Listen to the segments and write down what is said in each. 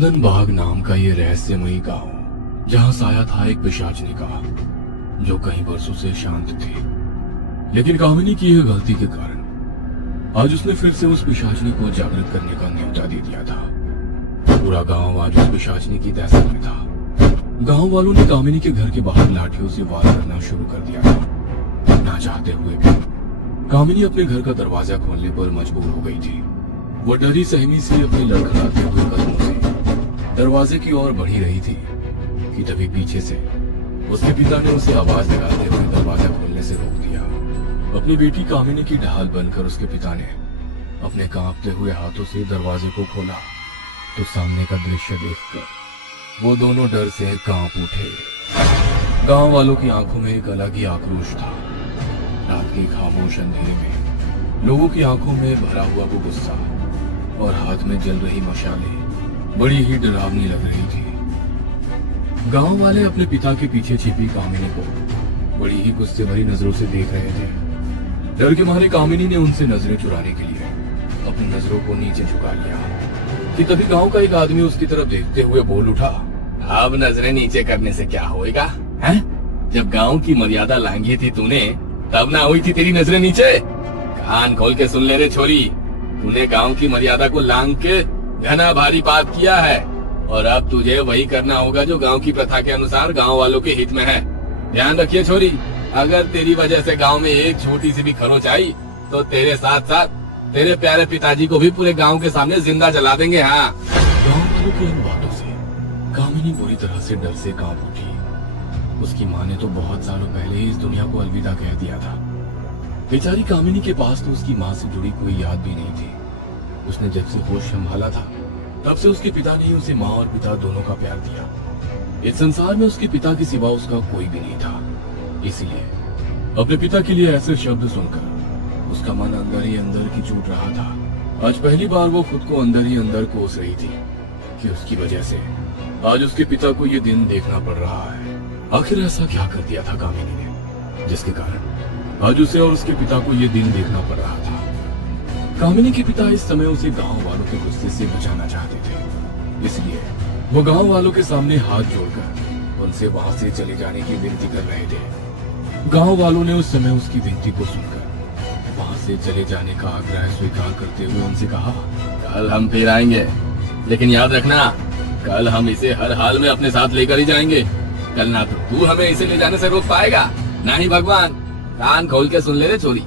चंदन बाग नाम का ये रहस्यमयी गांव, जहां साया था एक पिशाचनी का, जो कई वर्षों से शांत थी। लेकिन कामिनी की यह गलती के कारण आज उसने फिर से उस पिशाचनी को जागृत करने का न्योता दे दिया था। पूरा गांव आज उस पिशाचनी की दहशत में था। गांव वालों ने कामिनी के घर के बाहर लाठियों से वार करना शुरू कर दिया था। ना चाहते हुए भी कामिनी अपने घर का दरवाजा खोलने पर मजबूर हो गई थी। वो डरी सहमी से अपने लड़खड़ाते हुए कदमों से दरवाजे की ओर बढ़ी रही थी कि तभी पीछे से उसके पिता ने उसे आवाज लगाते हुए दरवाजा खोलने से रोक दिया। अपनी बेटी कामिनी की ढाल बनकर उसके पिता ने अपने कांपते हुए हाथों से दरवाजे को खोला तो सामने का दृश्य देखकर वो दोनों डर से कांप उठे। गांव वालों की आंखों में एक अलग ही आक्रोश था। रात के खामोश अंधेरे में लोगों की आंखों में भरा हुआ वो गुस्सा और हाथ में जल रही मशालें बड़ी ही डरावनी लग रही थी। गांव वाले अपने पिता के पीछे छिपी कामिनी को बड़ी ही गुस्से भरी नजरों से देख रहे थे। डर के मारे कामिनी ने उनसे नजरें चुराने के लिए अपनी नजरों को नीचे झुका लिया कि तभी गांव का एक आदमी उसकी तरफ देखते हुए बोल उठा, अब नजरें नीचे करने से क्या होएगा? हैं? जब गांव की मर्यादा लांघी थी तूने, तब ना हुई थी तेरी नजरें नीचे? कान खोल के सुन ले रे छोरी, तूने गांव की मर्यादा को लांघ के घना भारी पाप किया है और अब तुझे वही करना होगा जो गांव की प्रथा के अनुसार गांव वालों के हित में है। ध्यान रखिए छोरी, अगर तेरी वजह से गांव में एक छोटी सी भी खरोच आई तो तेरे साथ साथ तेरे प्यारे पिताजी को भी पूरे गांव के सामने जिंदा जला देंगे। हाँ। गांव वालों की इन बातों से कामिनी बुरी तरह से डर से कांप उठी। उसकी माँ ने तो बहुत सालों पहले ही इस दुनिया को अलविदा कह दिया था। बेचारी कामिनी के पास तो उसकी माँ से जुड़ी कोई याद भी नहीं थी। उसने जब से होश संभाला था तब से उसके पिता ने उसे माँ और पिता दोनों का प्यार दिया। इस संसार में उसके पिता के सिवा उसका कोई भी नहीं था। इसलिए अपने पिता के लिए ऐसे शब्द सुनकर उसका मन अंदर ही अंदर की चूट रहा था। आज पहली बार वो खुद को अंदर ही अंदर कोस रही थी कि उसकी वजह से आज उसके पिता को ये दिन देखना पड़ रहा है। आखिर ऐसा क्या कर दिया था कामिनी ने जिसके कारण आज उसे और उसके पिता को ये दिन देखना पड़ रहा था। कामिनी के पिता इस समय उसे गांव वालों के गुस्से से बचाना चाहते थे। इसलिए वो गांव वालों के सामने हाथ जोड़कर उनसे वहां से चले जाने की विनती कर रहे थे। गांव वालों ने उस समय उसकी विनती को सुनकर वहां से चले जाने का आग्रह स्वीकार करते हुए उनसे कहा, कल हम फिर आएंगे, लेकिन याद रखना कल हम इसे हर हाल में अपने साथ लेकर ही जाएंगे। कल ना तो तू हमें इसे ले जाने से रोक पाएगा, ना ही भगवान। कान खोल के सुन ले रे छोरी,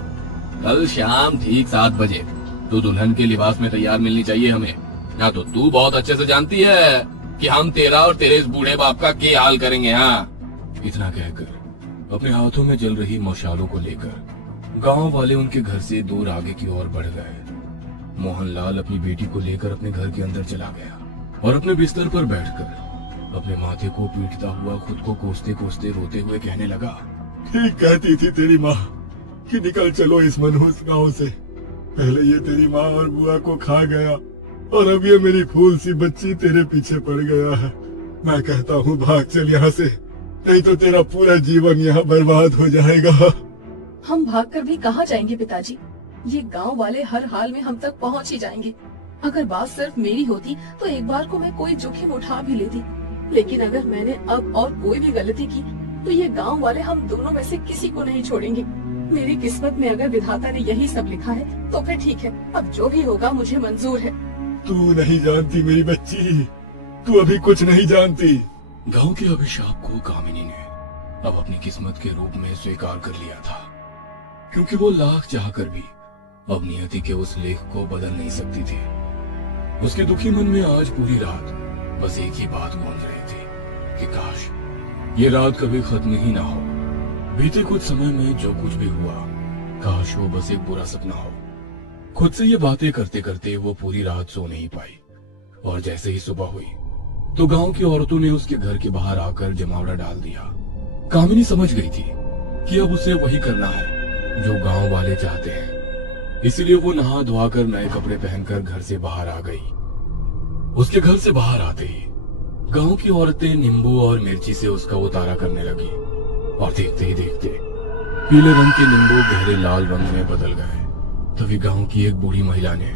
कल शाम ठीक 7 बजे तू दुल्हन के लिबास में तैयार मिलनी चाहिए हमें। ना तो तू बहुत अच्छे से जानती है कि हम तेरा और तेरे इस बूढ़े बाप का क्या हाल करेंगे। हाँ। इतना कहकर अपने हाथों में जल रही मशालों को लेकर गांव वाले उनके घर से दूर आगे की ओर बढ़ गए। मोहनलाल अपनी बेटी को लेकर अपने घर के अंदर चला गया और अपने बिस्तर पर बैठकर अपने माथे को पीटता हुआ खुद को कोसते कोसते रोते हुए कहने लगा, ठीक कहती थी तेरी माँ कि निकल चलो इस मनहूस गांव से। पहले ये तेरी माँ और बुआ को खा गया और अब ये मेरी फूल सी बच्ची तेरे पीछे पड़ गया है। मैं कहता हूँ भाग चल यहाँ से, नहीं तो तेरा पूरा जीवन यहाँ बर्बाद हो जाएगा। हम भागकर भी कहाँ जाएंगे पिताजी? ये गांव वाले हर हाल में हम तक पहुँच ही जाएंगे। अगर बात सिर्फ मेरी होती तो एक बार को मैं कोई जोखिम उठा भी लेती, लेकिन अगर मैंने अब और कोई भी गलती की तो ये गांव वाले हम दोनों में से किसी को नहीं छोड़ेंगे। मेरी किस्मत में अगर विधाता ने यही सब लिखा है तो फिर ठीक है, अब जो भी होगा मुझे मंजूर है। तू नहीं जानती मेरी बच्ची, तू अभी कुछ नहीं जानती। गांव के अभिशाप को कामिनी ने अब अपनी किस्मत के रूप में स्वीकार कर लिया था, क्योंकि वो लाख चाहकर भी अब नियति के उस लेख को बदल नहीं सकती थी। उसके दुखी मन में आज पूरी रात बस एक ही बात गूंज रही थी कि काश ये रात कभी खत्म ही ना हो। बीते कुछ समय में जो कुछ भी हुआ, काश वो बस एक बुरा सपना हो। खुद से ये बातें करते करते वो पूरी रात सो नहीं पाई और जैसे ही सुबह हुई तो गांव की औरतों ने उसके घर के बाहर आकर जमावड़ा डाल दिया। कामिनी समझ गई थी कि अब उसे वही करना है जो गांव वाले चाहते हैं। इसलिए वो नहा धोकर नए कपड़े पहनकर घर से बाहर आ गई। उसके घर से बाहर आते ही गांव की औरतें नींबू और मिर्ची से उसका उतारा करने लगी और देखते ही देखते पीले रंग के नींबू गहरे लाल रंग में बदल गए। तभी गांव की एक बूढ़ी महिला ने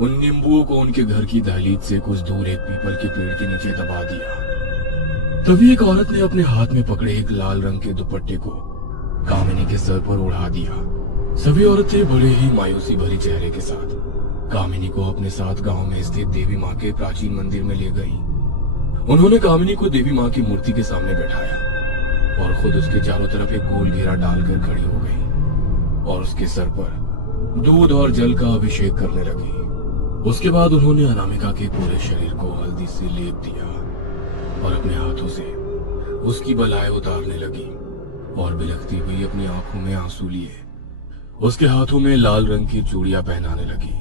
उन नींबुओं को उनके घर की दहलीज से कुछ दूर एक पीपल के पेड़ के नीचे दबा दिया। तभी एक औरत ने अपने हाथ में पकड़े एक लाल रंग के दुपट्टे को कामिनी के सर पर उड़ा दिया। सभी औरतें बड़े ही मायूसी भरी चेहरे के साथ कामिनी को अपने साथ गांव में स्थित देवी माँ के प्राचीन मंदिर में ले गई। उन्होंने कामिनी को देवी माँ की मूर्ति के सामने बैठाया और खुद उसके चारों तरफ एक गोल घेरा डालकर खड़ी हो गई और उसके सर पर दूध और जल का अभिषेक करने लगी। उसके बाद उन्होंने अनामिका के पूरे शरीर को हल्दी से लेप दिया और अपने हाथों से उसकी बलाएं उतारने लगी और बिलखती हुई अपनी आंखों में आंसू लिए उसके हाथों में लाल रंग की चूड़ियां पहनाने लगी।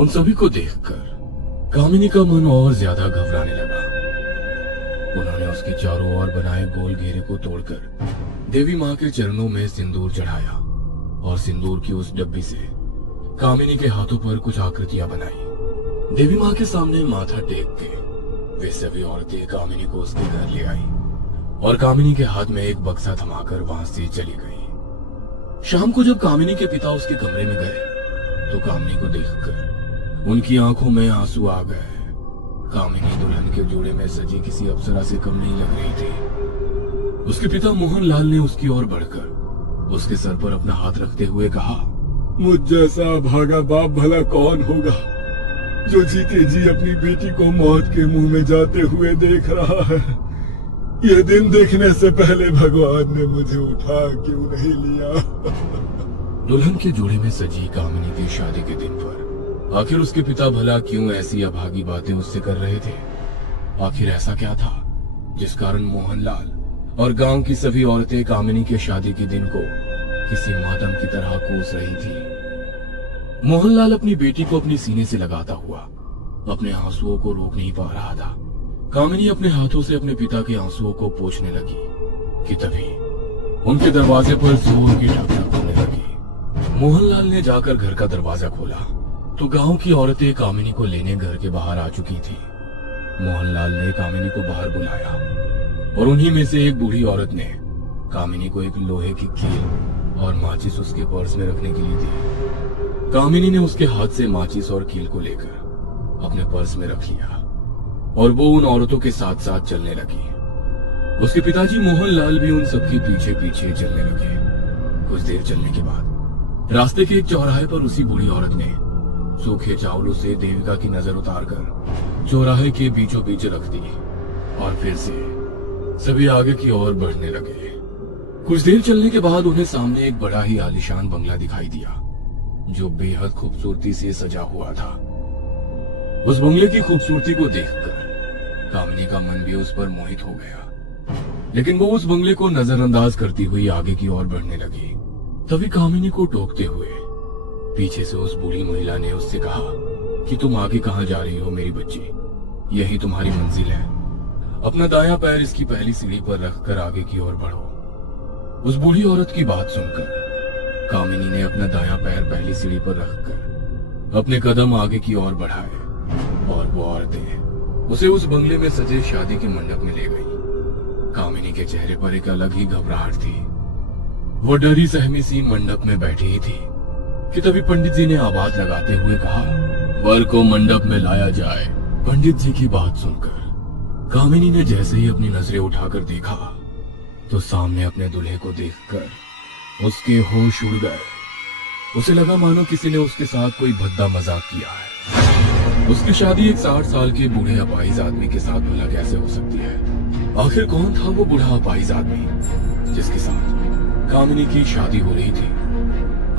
उन सभी को देखकर कामिनी का मन और ज्यादा घबराने लगा। उन्होंने उसके चारों ओर बनाए गोल घेरे को तोड़कर देवी माँ के चरणों में सिंदूर चढ़ाया और सिंदूर की उस डब्बी से कामिनी के हाथों पर कुछ आकृतियां बनाई। देवी माँ के सामने माथा टेक के वे सभी औरतें कामिनी को उसके घर ले आई और कामिनी के हाथ में एक बक्सा थमाकर वहां से चली गई। शाम को जब कामिनी के पिता उसके कमरे में गए तो कामिनी को देखकर उनकी आंखों में आंसू आ गए। कामिनी दुल्हन के जोड़े में सजी किसी अप्सरा से कम नहीं लग रही थी। उसके पिता मोहनलाल ने उसकी ओर बढ़कर उसके सर पर अपना हाथ रखते हुए कहा, मुझ जैसा भागा बाप भला कौन होगा जो जीते जी अपनी बेटी को मौत के मुंह में जाते हुए देख रहा है। यह दिन देखने से पहले भगवान ने मुझे उठा क्यों नहीं लिया। दुल्हन के जोड़े में सजी कामिनी की शादी के दिन पर आखिर उसके पिता भला क्यों ऐसी अभागी बातें उससे कर रहे थे? आखिर ऐसा क्या था जिस कारण मोहनलाल और गांव की सभी औरतें कामिनी के शादी के दिन को किसी मातम की तरह कोस रही थी? मोहनलाल अपनी बेटी को अपने सीने से लगाता हुआ अपने आंसुओं को रोक नहीं पा रहा था। कामिनी अपने हाथों से अपने पिता के आंसुओं को पोंछने लगी कि तभी उनके दरवाजे पर जोर की ठक ठक होने लगी। मोहनलाल ने जाकर घर का दरवाजा खोला तो गांव की औरतें कामिनी को लेने घर के बाहर आ चुकी थी। मोहनलाल ने कामिनी को बाहर बुलाया और उन्हीं में से एक बूढ़ी औरत ने कामिनी को एक लोहे की कील और माचिस उसके पर्स में रखने के लिए दी। कामिनी ने उसके हाथ से माचिस और कील को लेकर अपने पर्स में रख लिया और वो उन औरतों के साथ साथ चलने लगी। उसके पिताजी मोहनलाल भी उन सबके पीछे पीछे चलने लगे। कुछ देर चलने के बाद रास्ते के एक चौराहे पर उसी बूढ़ी औरत ने सूखे चावलों से देविका की नजर उतारकर चौराहे के बीचों बीच रख दी और फिर से सभी आगे की ओर बढ़ने लगे। कुछ देर चलने के बाद उन्हें सामने एक बड़ा ही आलीशान बंगला दिखाई दिया जो बेहद खूबसूरती से सजा हुआ था। उस बंगले की खूबसूरती को देखकर कामिनी का मन भी उस पर मोहित हो गया, लेकिन वो उस बंगले को नजरअंदाज करती हुई आगे की ओर बढ़ने लगी। तभी कामिनी को टोकते हुए पीछे से उस बूढ़ी महिला ने उससे कहा कि तुम आगे कहां जा रही हो मेरी बच्ची? यही तुम्हारी मंजिल है। अपना दायां पैर इसकी पहली सीढ़ी पर रखकर आगे की ओर बढ़ो। उस बूढ़ी औरत की बात सुनकर कामिनी ने अपना दायां पैर पहली सीढ़ी पर रखकर अपने कदम आगे की ओर बढ़ाए और वो औरतें उसे उस बंगले में सजे शादी के मंडप में ले गई। कामिनी के चेहरे पर एक अलग ही घबराहट थी। वो डरी सहमी सी मंडप में बैठी ही थी कि तभी पंडित जी ने आवाज लगाते हुए कहा, वर को मंडप में लाया जाए। पंडित जी की बात सुनकर कामिनी ने जैसे ही अपनी नजरें उठाकर देखा तो सामने अपने दूल्हे को देखकर उसके होश उड़ गए। उसे लगा मानो किसी ने उसके साथ कोई भद्दा मजाक किया है। उसकी शादी एक 60 साल के बूढ़े अपाहिज आदमी के साथ भला कैसे हो सकती है? आखिर कौन था वो बूढ़ा अपाहिज आदमी जिसके साथ कामिनी की शादी हो रही थी?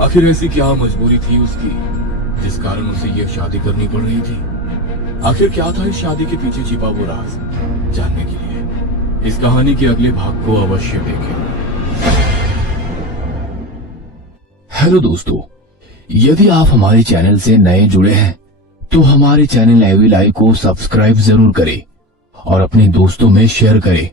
आखिर ऐसी क्या मजबूरी थी उसकी जिस कारण उसे ये शादी करनी पड़ रही थी? आखिर क्या था इस शादी के पीछे छिपा वो राज? जानने के लिए इस कहानी के अगले भाग को अवश्य देखें। हेलो दोस्तों, यदि आप हमारे चैनल से नए जुड़े हैं तो हमारे चैनल एवी लाइव को सब्सक्राइब जरूर करें और अपने दोस्तों में शेयर करें